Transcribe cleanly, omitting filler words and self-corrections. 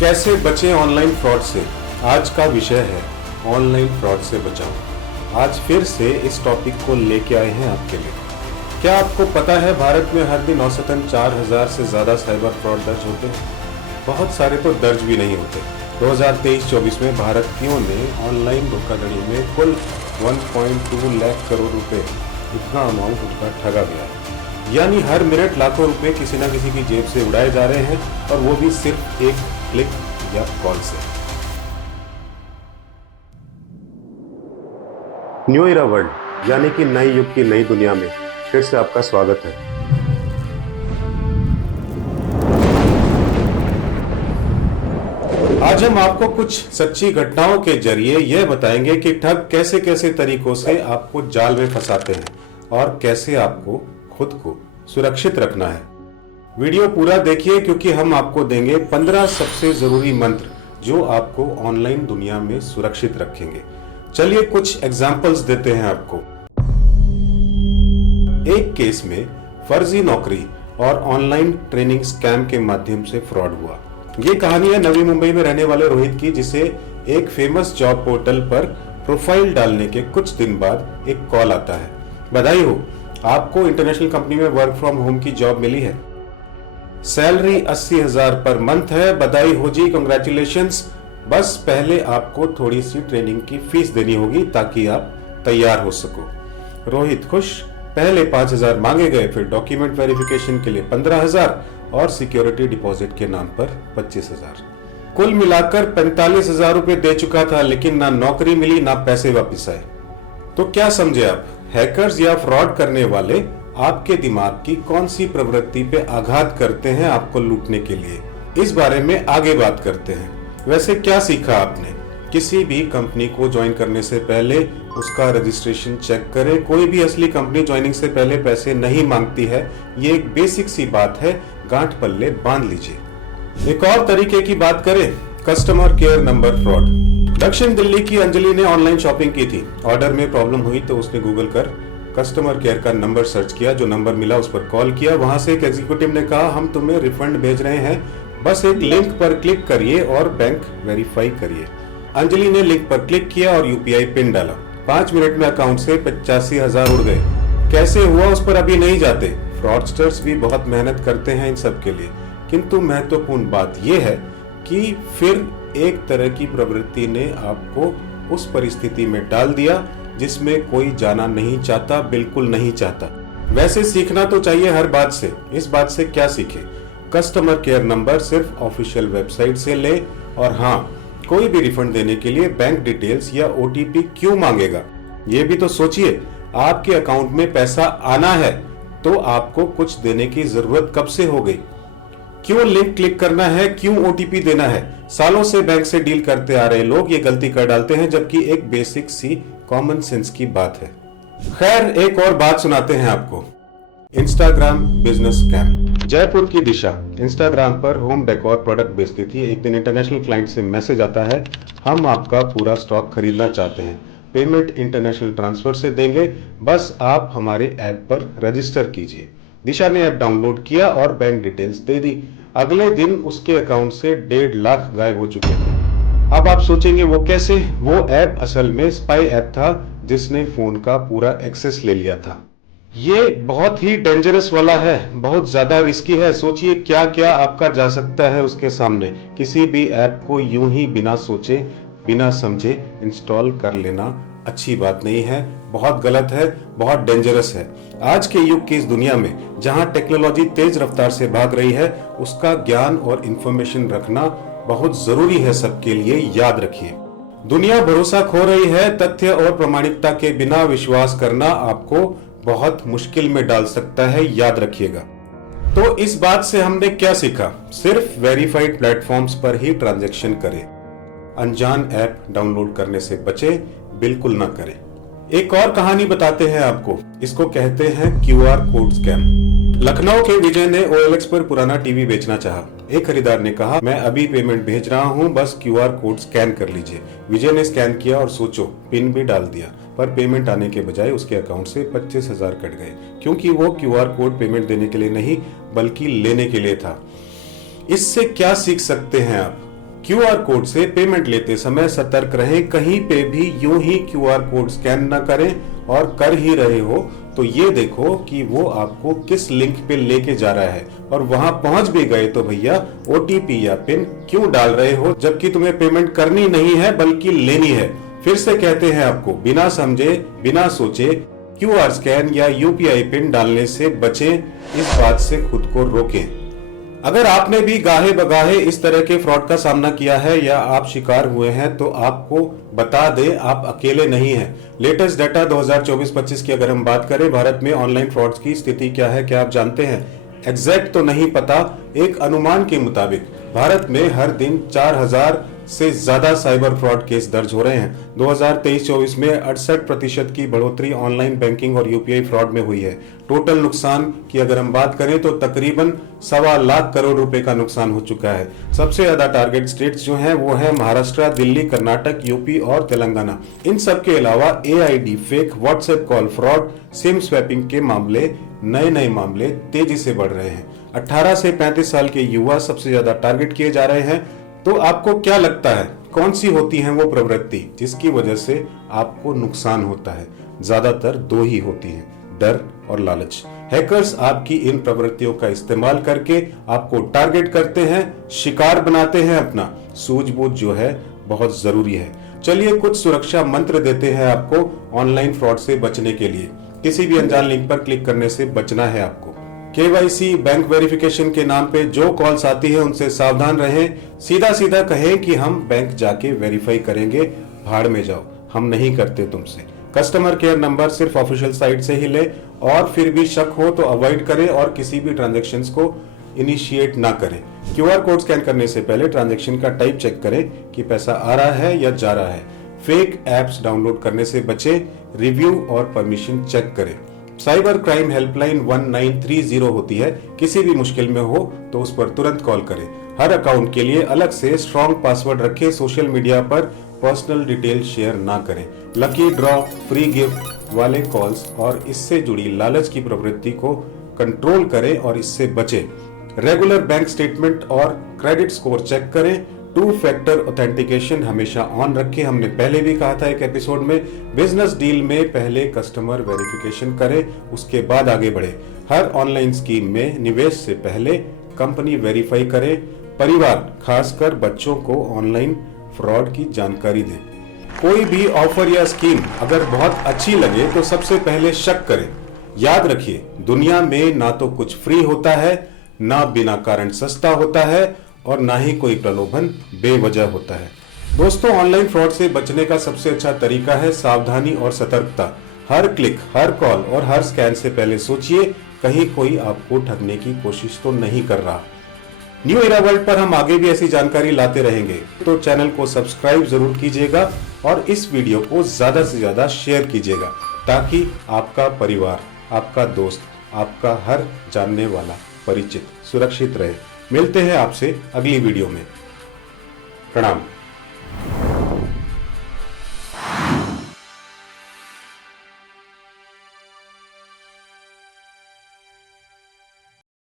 कैसे बचें online fraud से। आज का विषय है ऑनलाइन फ्रॉड से बचाओ। आज फिर से इस टॉपिक को लेके आए हैं आपके लिए। क्या आपको पता है भारत में हर दिन औसतन 4000 से ज़्यादा साइबर फ्रॉड दर्ज होते हैं। बहुत सारे तो दर्ज भी नहीं होते। 2023-24 में भारतीयों ने ऑनलाइन धोखाधड़ी में कुल 1.2 लाख करोड़ रुपए इतना अमाउंट उनका ठगा गया है। यानी हर मिनट लाखों रुपए किसी न किसी की जेब से उड़ाए जा रहे हैं, और वो भी सिर्फ एक क्लिक या कॉल से। न्यू इरा वर्ल्ड यानी कि नए युग की नई दुनिया में फिर से आपका स्वागत है। आज हम आपको कुछ सच्ची घटनाओं के जरिए यह बताएंगे कि ठग कैसे कैसे तरीकों से आपको जाल में फंसाते हैं और कैसे आपको खुद को सुरक्षित रखना है। वीडियो पूरा देखिए, क्योंकि हम आपको देंगे 15 सबसे जरूरी मंत्र जो आपको ऑनलाइन दुनिया में सुरक्षित रखेंगे। चलिए कुछ एग्जाम्पल्स देते हैं आपको। एक केस में फर्जी नौकरी और ऑनलाइन ट्रेनिंग स्कैम के माध्यम से फ्रॉड हुआ। ये कहानी है नवी मुंबई में रहने वाले रोहित की, जिसे एक फेमस जॉब पोर्टल पर प्रोफाइल डालने के कुछ दिन बाद एक कॉल आता है। बधाई हो, आपको इंटरनेशनल कंपनी में वर्क फ्रॉम होम की जॉब मिली है। सैलरी 80,000 पर मंथ है। बधाई हो जी, कंग्रेचुलेशंस। बस पहले आपको थोड़ी सी ट्रेनिंग की फीस देनी होगी ताकि आप तैयार हो सको। रोहित खुश। पहले 5,000 मांगे गए, फिर डॉक्यूमेंट वेरिफिकेशन के लिए 15,000 और सिक्योरिटी डिपॉजिट के नाम पर 25,000। कुल मिलाकर 45,000 रुपए दे चुका था, लेकिन ना नौकरी मिली ना पैसे वापिस आए। तो क्या समझे आप, हैकर्स या फ्रॉड करने वाले आपके दिमाग की कौन सी प्रवृत्ति पे आघात करते हैं आपको लूटने के लिए। इस बारे में आगे बात करते हैं। वैसे क्या सीखा आपने? किसी भी कंपनी को ज्वाइन करने से पहले उसका रजिस्ट्रेशन चेक करें। कोई भी असली कंपनी ज्वाइनिंग से पहले पैसे नहीं मांगती है। ये एक बेसिक सी बात है, गांठ पल्ले बांध लीजिए। एक और तरीके की बात करें, कस्टमर केयर नंबर फ्रॉड। दक्षिण दिल्ली की अंजलि ने ऑनलाइन शॉपिंग की थी। ऑर्डर में प्रॉब्लम हुई तो उसने गूगल कर कस्टमर केयर का नंबर सर्च किया। जो नंबर मिला उस पर कॉल किया। वहां से एक एग्जीक्यूटिव ने कहा, हम तुम्हें रिफंड भेज रहे हैं, बस एक लिंक पर क्लिक करिए और बैंक वेरीफाई करिए। अंजलि ने लिंक पर क्लिक किया और यूपीआई पिन डाला। 5 मिनट में अकाउंट से 85,000 उड़ गए। कैसे हुआ उस पर अभी नहीं जाते। फ्रॉडस्टर्स भी बहुत मेहनत करते हैं इन सब के लिए, किंतु महत्वपूर्ण बात यह है कि फिर एक तरह की प्रवृत्ति ने आपको उस परिस्थिति में डाल दिया जिसमें कोई जाना नहीं चाहता, बिल्कुल नहीं चाहता। वैसे सीखना तो चाहिए हर बात से। इस बात से क्या सीखे? कस्टमर केयर नंबर सिर्फ ऑफिशियल वेबसाइट से ले, और हाँ, कोई भी रिफंड देने के लिए बैंक डिटेल्स या ओटीपी क्यों मांगेगा? ये भी तो सोचिए, आपके अकाउंट में पैसा आना है तो आपको कुछ देने की जरूरत कब से हो गई? क्यों लिंक क्लिक करना है? क्यों ओटीपी देना है? सालों से बैंक से डील करते आ रहे लोग ये गलती कर डालते हैं, जबकि एक बेसिक सी कॉमन सेंस की बात है। खैर, एक और बात सुनाते हैं आपको। Instagram business scam. जयपुर की दिशा इंस्टाग्राम पर होम डेकोर प्रोडक्ट बेचती थी। एक दिन इंटरनेशनल क्लाइंट से मैसेज आता है, हम आपका पूरा स्टॉक खरीदना चाहते हैं, पेमेंट इंटरनेशनल ट्रांसफर से देंगे, बस आप हमारे ऐप पर रजिस्टर कीजिए। दिशा ने ऐप डाउनलोड किया और बैंक डिटेल्स दे दी। अगले दिन उसके अकाउंट से 1.5 लाख गायब हो चुके थे। अब आप सोचेंगे वो कैसे? वो ऐप असल में स्पाई ऐप था जिसने फोन का पूरा एक्सेस ले लिया था। ये बहुत ही डेंजरस वाला है, बहुत ज्यादा रिस्की है। सोचिए क्या क्या आपका जा सकता है उसके सामने। किसी भी ऐप को यूं ही बिना सोचे बिना समझे इंस्टॉल कर लेना अच्छी बात नहीं है, बहुत गलत है, बहुत डेंजरस है। आज के युग की इस दुनिया में जहां टेक्नोलॉजी तेज रफ्तार से भाग रही है, उसका ज्ञान और इंफॉर्मेशन रखना बहुत जरूरी है सबके लिए। याद रखिए, दुनिया भरोसा खो रही है। तथ्य और प्रामाणिकता के बिना विश्वास करना आपको बहुत मुश्किल में डाल सकता है, याद रखिएगा। तो इस बात से हमने क्या सीखा? सिर्फ वेरीफाइड प्लेटफॉर्म्स पर ही ट्रांजैक्शन करें। अनजान ऐप डाउनलोड करने से बचें, बिल्कुल ना करें। एक और कहानी बताते हैं आपको। इसको कहते हैं क्यूआर कोड स्कैम। लखनऊ के विजय ने OLX पर पुराना टीवी बेचना चाहा। एक खरीदार ने कहा, मैं अभी पेमेंट भेज रहा हूं, बस क्यूआर कोड स्कैन कर लीजिए। विजय ने स्कैन किया और सोचो, पिन भी डाल दिया, पर पेमेंट आने के बजाय उसके अकाउंट से 25,000 कट गए, क्योंकि वो क्यूआर कोड पेमेंट देने के लिए नहीं बल्कि लेने के लिए था। इससे क्या सीख सकते हैं आप? क्यूआर कोड से पेमेंट लेते समय सतर्क रहें, कहीं पे भी यूं ही क्यूआर कोड स्कैन न करें, और कर ही रहे हो तो ये देखो कि वो आपको किस लिंक पे लेके जा रहा है, और वहां पहुंच भी गए तो भैया ओटीपी या पिन क्यों डाल रहे हो जबकि तुम्हें पेमेंट करनी नहीं है बल्कि लेनी है। फिर से कहते हैं आपको, बिना समझे बिना सोचे क्यूआर स्कैन या यूपीआई पिन डालने से बचें, इस बात से खुद को रोकें। अगर आपने भी गाहे बगाहे इस तरह के फ्रॉड का सामना किया है या आप शिकार हुए हैं तो आपको बता दें, आप अकेले नहीं हैं। लेटेस्ट डाटा 2024-25 की अगर हम बात करें, भारत में ऑनलाइन फ्रॉड्स की स्थिति क्या है, क्या आप जानते हैं? एग्जैक्ट तो नहीं पता, एक अनुमान के मुताबिक भारत में हर दिन 4000 से ज्यादा साइबर फ्रॉड केस दर्ज हो रहे हैं। 2023-24 में 68% की बढ़ोतरी ऑनलाइन बैंकिंग और यूपीआई फ्रॉड में हुई है। टोटल नुकसान की अगर हम बात करें तो तकरीबन 1.25 लाख करोड़ रुपए का नुकसान हो चुका है। सबसे ज्यादा टारगेट स्टेट्स जो हैं वो है महाराष्ट्र, दिल्ली, कर्नाटक, यूपी और तेलंगाना। इन सब के अलावा एआईडी, fake WhatsApp call fraud, SIM swapping के मामले, नए मामले तेजी से बढ़ रहे हैं। 18 से 35 साल के युवा सबसे ज्यादा टारगेट किए जा रहे हैं। तो आपको क्या लगता है, कौन सी होती है वो प्रवृत्ति जिसकी वजह से आपको नुकसान होता है? ज्यादातर 2 ही होती हैं, डर और लालच। हैकर्स आपकी इन प्रवृत्तियों का इस्तेमाल करके आपको टारगेट करते हैं, शिकार बनाते हैं अपना। सूझबूझ जो है बहुत जरूरी है। चलिए कुछ सुरक्षा मंत्र देते हैं आपको ऑनलाइन फ्रॉड से बचने के लिए। किसी भी अनजान लिंक पर क्लिक करने से बचना है आपको। केवाईसी, बैंक वेरिफिकेशन के नाम पे जो कॉल्स आती है उनसे सावधान रहें। सीधा सीधा कहें कि हम बैंक जाके वेरीफाई करेंगे, भाड़ में जाओ, हम नहीं करते तुमसे। कस्टमर केयर नंबर सिर्फ ऑफिशियल साइट से ही ले, और फिर भी शक हो तो अवॉइड करें और किसी भी ट्रांजैक्शंस को इनिशिएट ना करें। क्यूआर कोड स्कैन करने से पहले ट्रांजैक्शन का टाइप चेक करें कि पैसा आ रहा है या जा रहा है। फेक एप्स डाउनलोड करने से बचें, रिव्यू और परमिशन चेक करें। साइबर क्राइम हेल्पलाइन 1930 होती है, किसी भी मुश्किल में हो तो उस पर तुरंत कॉल करें। हर अकाउंट के लिए अलग से स्ट्रॉन्ग पासवर्ड रखें। सोशल मीडिया पर पर्सनल डिटेल शेयर ना करें। लकी ड्रॉ, फ्री गिफ्ट वाले कॉल्स और इससे जुड़ी लालच की प्रवृत्ति को कंट्रोल करें और इससे बचें। रेगुलर बैंक स्टेटमेंट और क्रेडिट स्कोर चेक करें। 2 फैक्टर ऑथेंटिकेशन हमेशा ऑन रखें। हमने पहले भी कहा था एक एपिसोड में, बिजनेस डील में पहले कस्टमर वेरिफिकेशन करें, उसके बाद आगे बढ़े। हर ऑनलाइन स्कीम में निवेश से पहले कंपनी वेरीफाई करें। परिवार, खासकर बच्चों को ऑनलाइन फ्रॉड की जानकारी दें। कोई भी ऑफर या स्कीम अगर बहुत अच्छी लगे तो सबसे पहले शक करें। याद रखिए, दुनिया में ना तो कुछ फ्री होता है, ना बिना कारण सस्ता होता है, और ना ही कोई प्रलोभन बेवजह होता है। दोस्तों, ऑनलाइन फ्रॉड से बचने का सबसे अच्छा तरीका है सावधानी और सतर्कता। हर क्लिक, हर कॉल और हर स्कैन से पहले सोचिए, कहीं कोई आपको ठगने की कोशिश तो नहीं कर रहा। न्यू एरा वर्ल्ड पर हम आगे भी ऐसी जानकारी लाते रहेंगे, तो चैनल को सब्सक्राइब जरूर कीजिएगा और इस वीडियो को ज्यादा से ज्यादा शेयर कीजिएगा, ताकि आपका परिवार, आपका दोस्त, आपका हर जानने वाला परिचित सुरक्षित रहे। मिलते हैं आपसे अगली वीडियो में। प्रणाम।